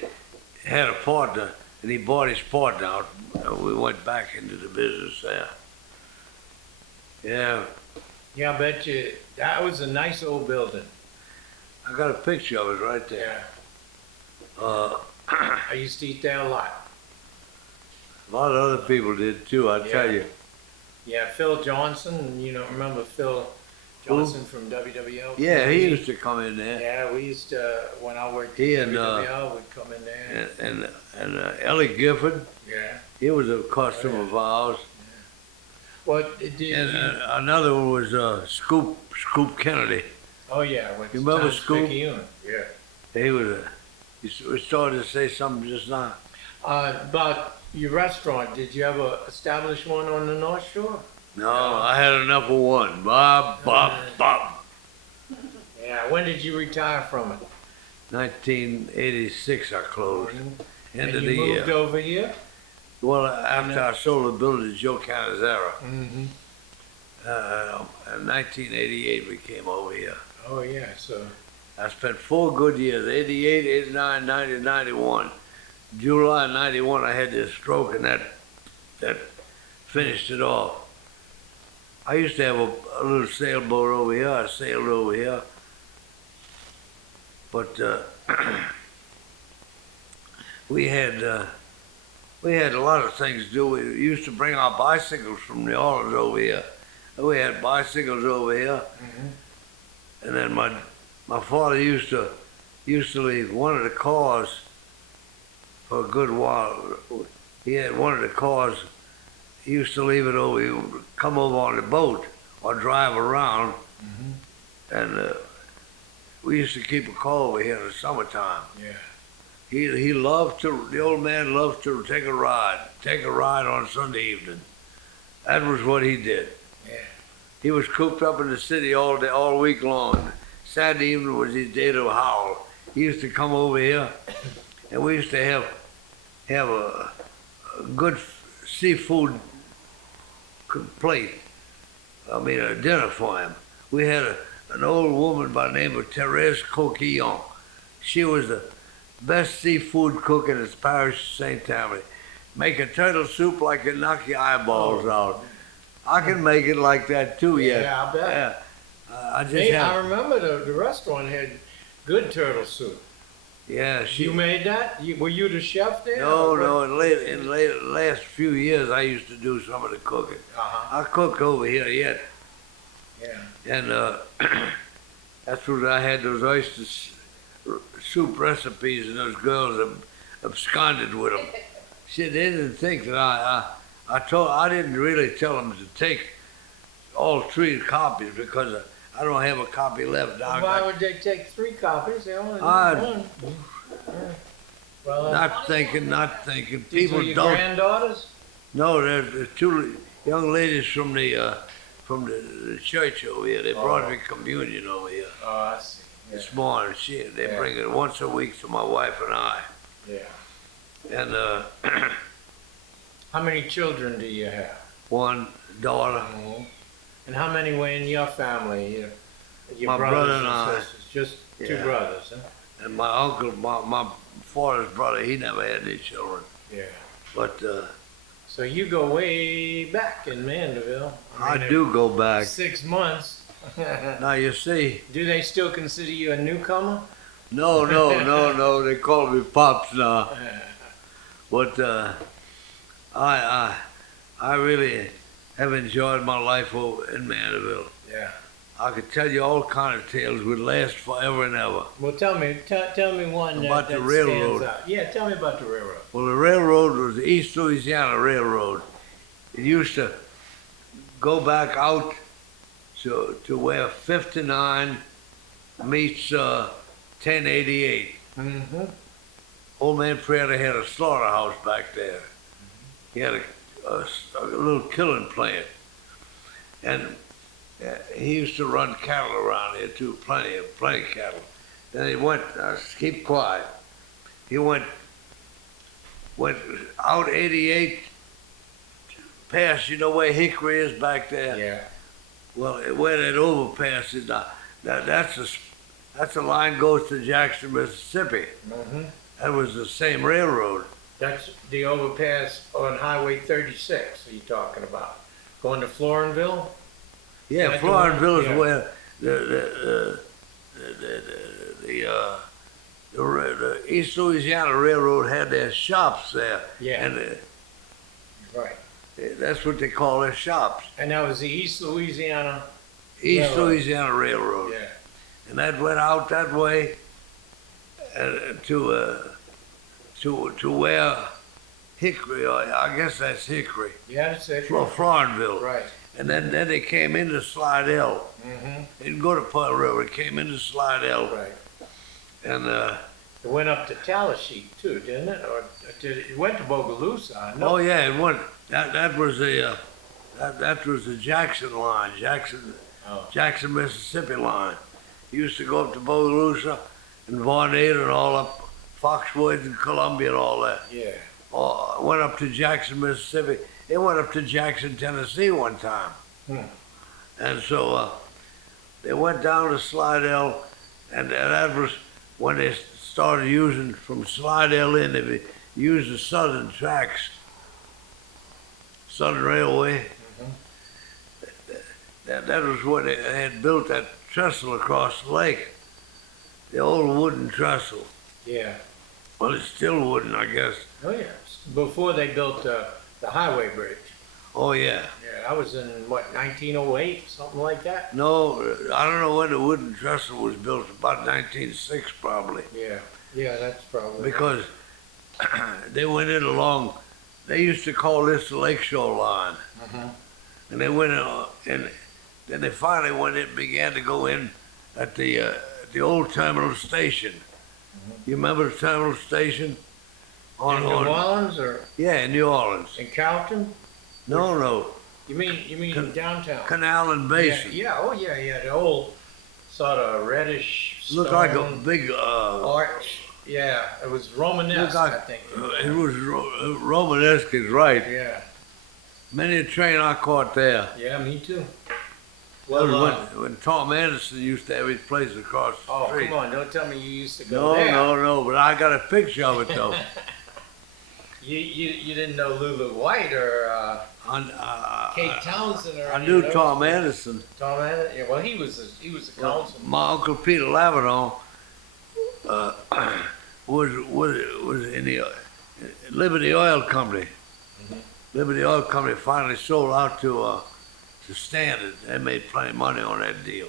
had a partner, and he bought his partner out, and we went back into the business there. Yeah, Yeah, I bet you that was a nice old building. I got a picture of it right there. I used to eat there a lot. A lot of other people did too, I tell Yeah. you. Yeah, Phil Johnson. Remember Phil Johnson from WWL? Yeah, he used to come in there. Yeah, we used to, when I worked He at and, WWL, we'd come in there. And Ellie Gifford, Yeah. he was a customer of ours. What did you? And another one was Scoop Kennedy. Oh yeah, with You remember Tom Scoop? Picayune. Yeah. He was we started to say something just now. About your restaurant, did you ever establish one on the North Shore? No, I had enough of one. Bob. Yeah. When did you retire from it? 1986 I closed. End And of you the moved year. over here? Well, after I sold the building to Joe Canizera, Mm-hmm. in 1988 we came over here. Oh yeah, so I spent 4 good years, 88, 89, 90, 91. July 91 I had this stroke and that finished it off. I used to have a little sailboat over here, I sailed over here. But we had a lot of things to do. We used to bring our bicycles from New Orleans over here. We had bicycles over here. And then my father used to leave one of the cars for a good while. He had one of the cars. He used to leave it over. He would come over on the boat or drive around, and we used to keep a car over here in the summertime. Yeah. He loved to, the old man loved to take a ride on Sunday evening. That was what he did. Yeah. He was cooped up in the city all day, all week long. Saturday evening was his day to howl. He used to come over here, and we used to have a good seafood plate. I mean, a dinner for him. We had an old woman by the name of Therese Coquillon. She was the best seafood cook in this parish of St. Tammany. Make a turtle soup like it knock your eyeballs out. I can make it like that too. Yeah, I bet. Yeah. I just Hey, I have. remember the restaurant had good turtle soup. Yeah, You made that? Were you the chef there? No. In the last few years, I used to do some of the cooking. Uh-huh. I cook over here yet, Yeah. and that's what I had those oyster soup recipes, and those girls absconded with them. They didn't think that I didn't really tell them to take all 3 copies because I don't have a copy left now. Why would they take 3 copies? They only need I- one. Well, Not thinking. these People were your don't. granddaughters? No, there's 2 young ladies from the church over here. They brought me communion over here Oh, I see. Yeah. this morning. They Yeah. bring it once a week to my wife and I. Yeah. And How many children do you have? 1 daughter. And how many were in your family? Your My brothers brother and I. sisters? Just 2 Yeah. brothers, huh? And my uncle, my father's brother, he never had any children. Yeah. But So you go way back in Mandeville. I mean, do go back. 6 months. Now you see, Do they still consider you a newcomer? no. They call me Pops now. But I really have enjoyed my life over in Mandeville. Yeah. I could tell you all kind of tales would last forever and ever. Well, tell me one About that the railroad. stands out. Yeah, tell me about the railroad. Well, the railroad was the East Louisiana Railroad. It used to go back out to where 59 meets 1088. Mm-hmm. Old man Prater had a slaughterhouse back there. He had a little killing plant. And he used to run cattle around here too, plenty of cattle. Then he went, keep quiet. He went out 88 past, you know where Hickory is back there? Yeah. Well, where that overpass is now, that's a line goes to Jackson, Mississippi. Mm-hmm. That was the same railroad. That's the overpass on Highway 36 you're talking about. Going to Florenville? Yeah, That's the one, Florenville is yeah. where the East Louisiana Railroad had their shops there. Yeah. And Right. that's what they call their shops. And that was the East Louisiana? East Railroad. Louisiana Railroad. Yeah. And that went out that way to where Hickory, or I guess that's Hickory, Yeah, that's it. Florenville. Right. And then they came into Slidell. Mm-hmm. They didn't go to Pearl River, they came into Slidell. Right. And It went up to Tallahassee too, didn't it? Or it went to Bogalusa, I know. oh yeah, it went, that was the Jackson line, Oh. Jackson, Mississippi line. Used to go up to Bogalusa and Varnado and all up Foxwoods and Columbia and all that. Yeah. Went up to Jackson, Mississippi. It went up to Jackson, Tennessee one time. And so they went down to Slidell, and that was when they started using from Slidell in, they used the Southern tracks, Southern Railway. That was when they had built that trestle across the lake, the old wooden trestle. Yeah. Well, it's still wooden, I guess. Oh, yeah. Before they built the highway bridge. Oh, yeah. Yeah, I was in, 1908, something like that? No, I don't know when the wooden trestle was built, about 1906 probably. Yeah. Yeah, that's probably. Because they went in along, they used to call this the Lakeshore Line. Mhm. And they went in, and then they finally went in, began to go in at the the old terminal station. You remember the terminal station? In New Orleans or Yeah, in New Orleans. in Carrollton? No, You mean downtown? Canal and Yeah, Basin. yeah, oh yeah, the old sort of reddish stone Looked like a big, arch. Yeah, it was Romanesque, looked like, I think. it was Romanesque, is right. Yeah, Many a train I caught there. yeah, me too. That was Well, when Tom Anderson used to have his place across the oh, street. come on, don't tell me you used to go No, there. no, but I got a picture of it though. You didn't know Lulu White or Kate Townsend or I any knew of those? Tom Anderson. Tom Anderson? Yeah, well, he was a councilman. My uncle Peter Lavedon was in the Liberty Oil Company. Liberty Oil Company finally sold out to Standard. They made plenty of money on that deal.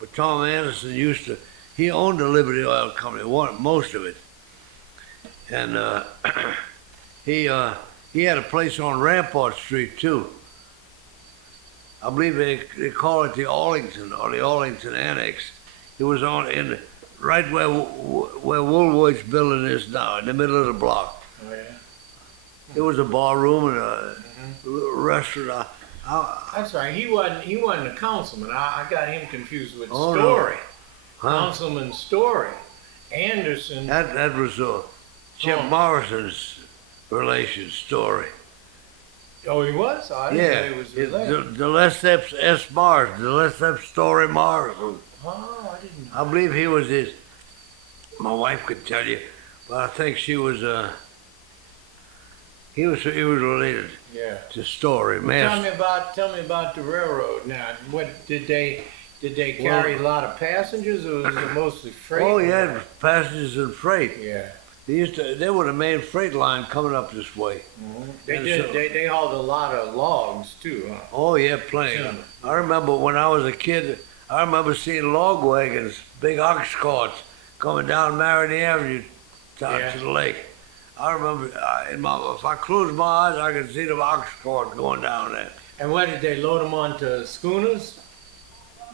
But Tom Anderson he owned the Liberty Oil Company, most of it. And he had a place on Rampart Street too. I believe they call it the Arlington or the Arlington Annex. It was right where Woolworth's building is now, in the middle of the block. Oh, yeah. It was a bar room and a restaurant. That's right. He wasn't a councilman. I got him confused with Oh, no. Story. Huh? Councilman Story. Anderson. That was Chip Oh. Morrison's relation story. Oh, he was? Oh, I didn't know he was related. Gillespie S. Morrison, Gillespie Story Morrison. Oh, I didn't know. I believe he was his. My wife could tell you, but I think she was. He was related Yeah. to Story. Tell me about the railroad now. What did they carry a lot of passengers or was it mostly freight? Oh yeah, passengers and freight. Yeah. They were the main freight line coming up this way. They And did. so- They hauled a lot of logs too, huh? Oh yeah, plenty. Yeah. I remember when I was a kid, I remember seeing log wagons, big ox carts coming down Marion Avenue down Yeah. to the lake. I remember, if I closed my eyes, I could see the ox cart going down there. And what did they load them onto schooners?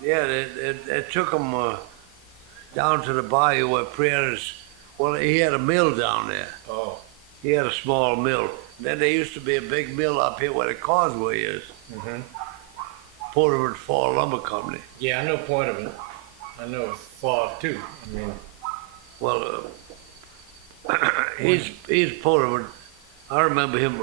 Yeah, they took them down to the bayou where Prietos, well, he had a mill down there. Oh. He had a small mill. Then there used to be a big mill up here where the causeway is. Mm-hmm. Porterwood Fall Lumber Company. Yeah, I know Point of it. I know Fall too. I mean, Well, he's Porterwood. I remember him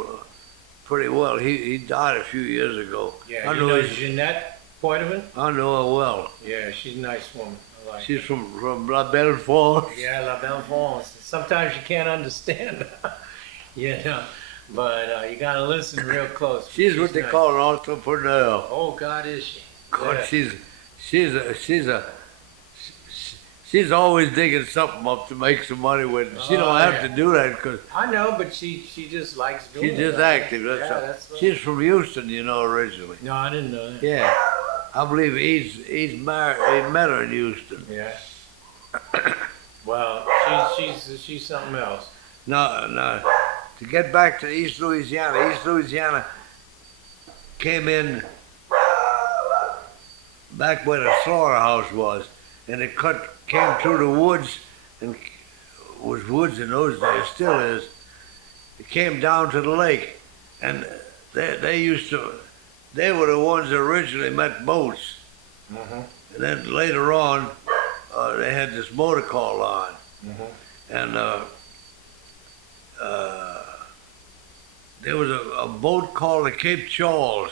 pretty well. He died a few years ago. yeah, I you know know he's- Jeanette Point of it? I know her well. Yeah, she's a nice woman. I like her. She's from La Belle Falls. Yeah, La Belle France. Sometimes you can't understand her, you know, but you gotta listen real close. She's what they nice. call an entrepreneur. Oh God, is she? God, Yeah. she's always digging something up to make some money with. She Oh, don't have yeah. to do that because I know, but she just likes doing she's it. just active. That's Yeah, all. that's right. She's from Houston, originally. No, I didn't know that. Yeah, I believe he's married. He met her in Houston. Yeah. Well, she's something else. No. To get back to East Louisiana came in back where the slaughterhouse was, and it came through the woods, and was woods in those days, still is. It came down to the lake, and they were the ones that originally met boats, Mm-hmm. and then later on, they had this motor car line, Mm-hmm. and there was a boat called the Cape Charles.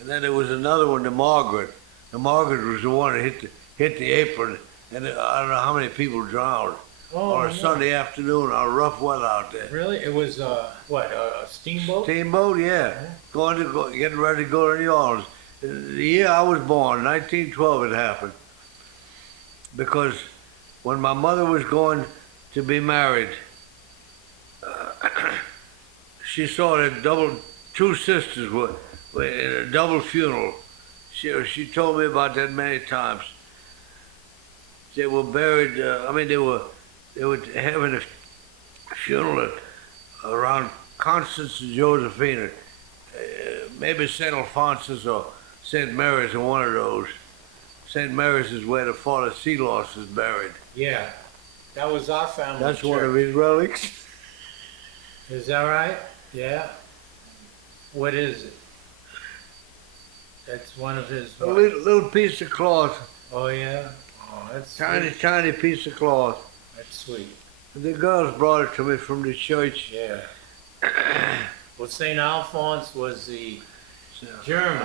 And then there was another one, the Margaret. The Margaret was the one that hit the apron, and I don't know how many people drowned Oh, on a no. Sunday afternoon on rough weather out there. Really? It was a steamboat? Steamboat, yeah. Getting ready to go to New Orleans. The year I was born, 1912, it happened. Because when my mother was going to be married, she saw that two sisters were in a double funeral. She told me about that many times. They were buried. They were having a funeral around Constance and Josephina, maybe St. Alphonsus or St. Mary's, or one of those. St. Mary's is where the father Sealoss is buried. Yeah, that was our family That's church. one of his relics. Is that right? Yeah. What is it? That's one of his. A what? little piece of cloth, Oh yeah. Oh, that's tiny, sweet. tiny piece of cloth. That's sweet. The girls brought it to me from the church. Yeah. Well, St. Alphonse was the German.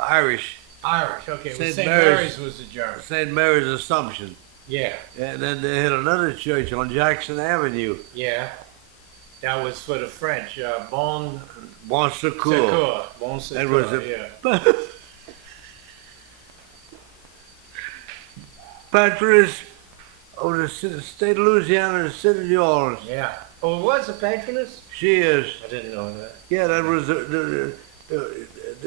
Irish. Irish. Okay. Well, St. St. Mary's. Mary's was the German. St. Mary's Assumption. Yeah. And then they had another church on Jackson Avenue, Yeah. That was for the French. Bon Bon Secours. Secours. Bon Secours. That was a- Yeah. Patroness of the state of Louisiana and the city of New Orleans. Yeah. Oh, it was a patroness? She is. I didn't know that. Yeah, that was the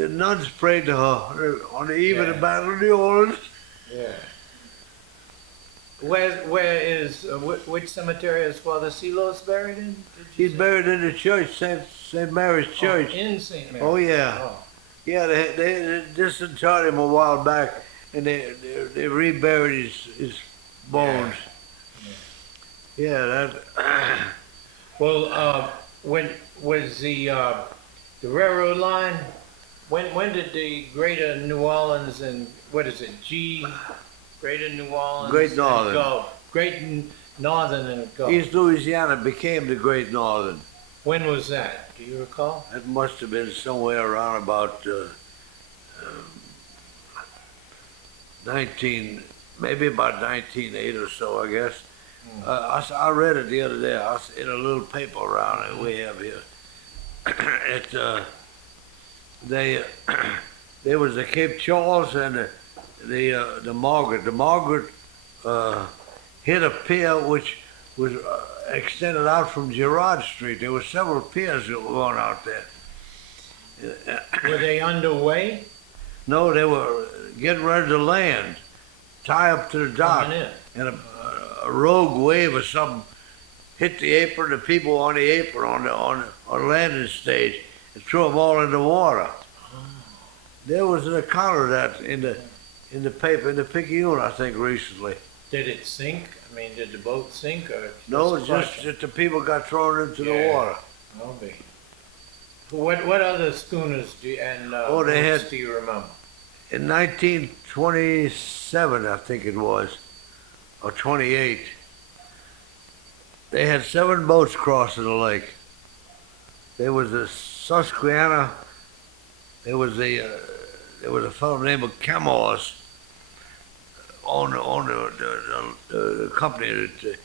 nuns prayed to her on the eve of Yeah. the Battle of New Orleans. Yeah. Where is which cemetery is Father Sealoss buried in? Did you He's say? buried in the church, St. Mary's Oh, Church. in St. Mary's. Oh, yeah. Oh. Yeah, they disinterred him a while back, and they reburied his bones. Yeah, that. Well, when was the railroad line? When did the Greater New Orleans and what is it? Greater New Orleans. Great and Northern. Gulf. Northern and Gulf. East Louisiana became the Great Northern. When was that? Do you recall? That must have been somewhere around about 1908 or so, I guess. I read it the other day. In a little paper around that we have here. There was the Cape Charles and the Margaret. The Margaret hit a pier which was extended out from Girard Street. There were several piers that were going out there. Were they underway? No, they were getting ready to land, tie up to the dock, Coming in. and a rogue wave or something hit the apron, the people on the apron on the landing stage, and threw them all in the water. There was an account of that in the paper, in the Picayune, I think, recently. Did it sink? I mean, did the boat sink or? No, crush just it? that the people got thrown into the Yeah. water. Okay. What other schooners do you, and they boats had- do you remember? In 1927, I think it was, or 28, they had 7 boats crossing the lake. There was the Susquehanna. There was a fellow named Camos on the company. That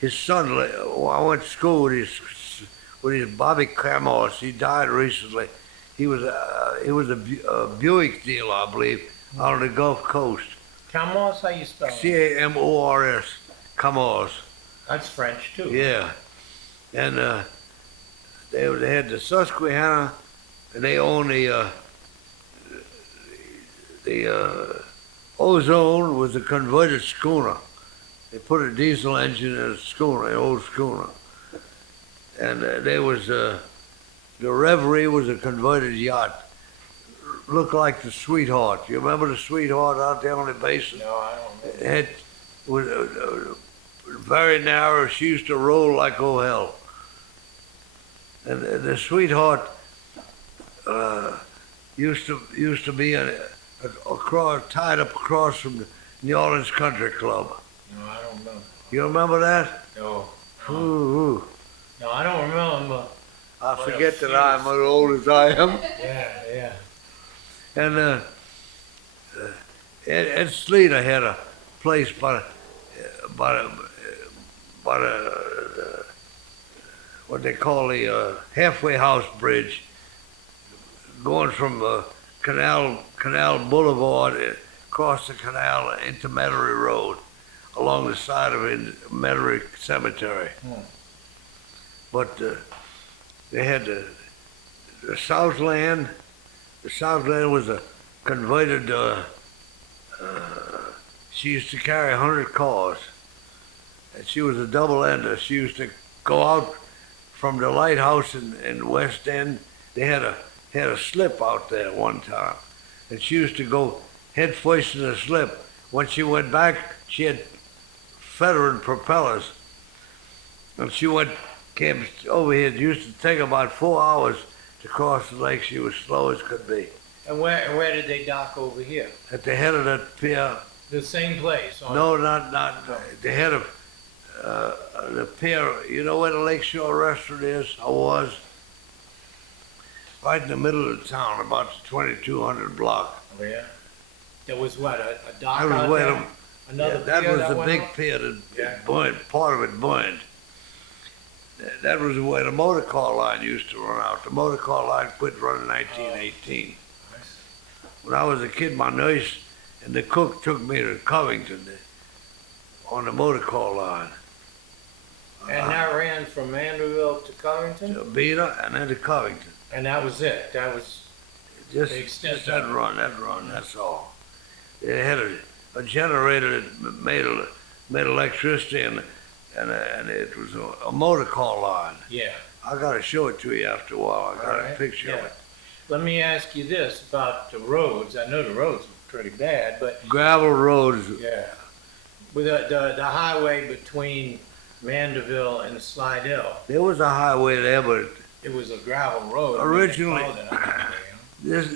his son. I went to school with his Bobby Camos. He died recently. He was a Buick dealer, I believe, out on the Gulf Coast. Camos, how you spell it? Camors, Camos. That's French too. Yeah, and they had the Susquehanna, and they owned the Ozone was a converted schooner. They put a diesel engine in a schooner, an old schooner, and there was the Reverie was a converted yacht. Looked like the Sweetheart. You remember the Sweetheart out there on the basin? No, I don't know. It was very narrow. She used to roll like oh hell. And the Sweetheart used to be tied up across from the New Orleans Country Club. No, I don't remember. You remember that? No. Ooh. No, I don't remember. I What forget a that I'm as old as I am. Yeah. And Ed Sleater had a place by what they call the halfway house bridge, going from Canal Boulevard across the canal into Metairie Road, along the side of Metairie Cemetery. But they had the Southland. The Southland was a converted. She used to carry 100 cars, and she was a double ender. She used to go out from the lighthouse in West End. They had a slip out there one time, and she used to go head first in the slip. When she went back, she had feathered propellers. And she came over here. It used to take about 4 hours to cross the lake. She was slow as could be. And where did they dock over here? At the head of that pier, The same place? no, not the head of the pier. You know where the Lakeshore Restaurant is? I was right in the middle of the town, about the 2200 block. Oh, yeah? There was what, a dock That was out where there? the- Another that pier was the went big off? pier that Yeah. burned. Part of it burned. That was where the motor car line used to run out. The motor car line quit running in 1918. When I was a kid, my nurse and the cook took me to Covington on the motor car line. And that ran from Mandeville to Covington? To Abita and then to Covington. And that was it? That was, Just, The extent just that of it. run, that's all. They had a generator that made electricity and it was a motor car line. yeah. I gotta show it to you after a while. I got All a right, picture of yeah. it. Let me ask you this about the roads. I know the roads were pretty bad, but Gravel roads. yeah. With the highway between Mandeville and Slidell, There was a highway there, but it was a gravel road. Originally- They called it a highway, huh? this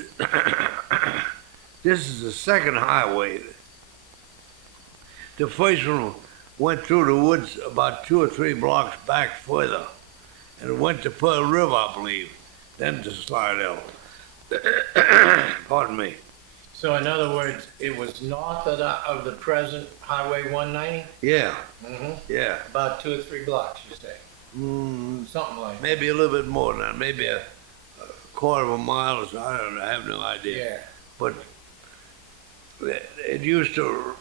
this is the second highway. The first one went through the woods about 2 or 3 blocks back further, and it went to Pearl River, I believe, then to Slidell. Pardon me. So in other words, it was north of the present Highway 190? Yeah, Mm-hmm. yeah. About 2 or 3 blocks, you say? Mm, Something like that. maybe a little bit more than that. Maybe a quarter of a mile or so. I don't know. I have no idea. Yeah. But it used to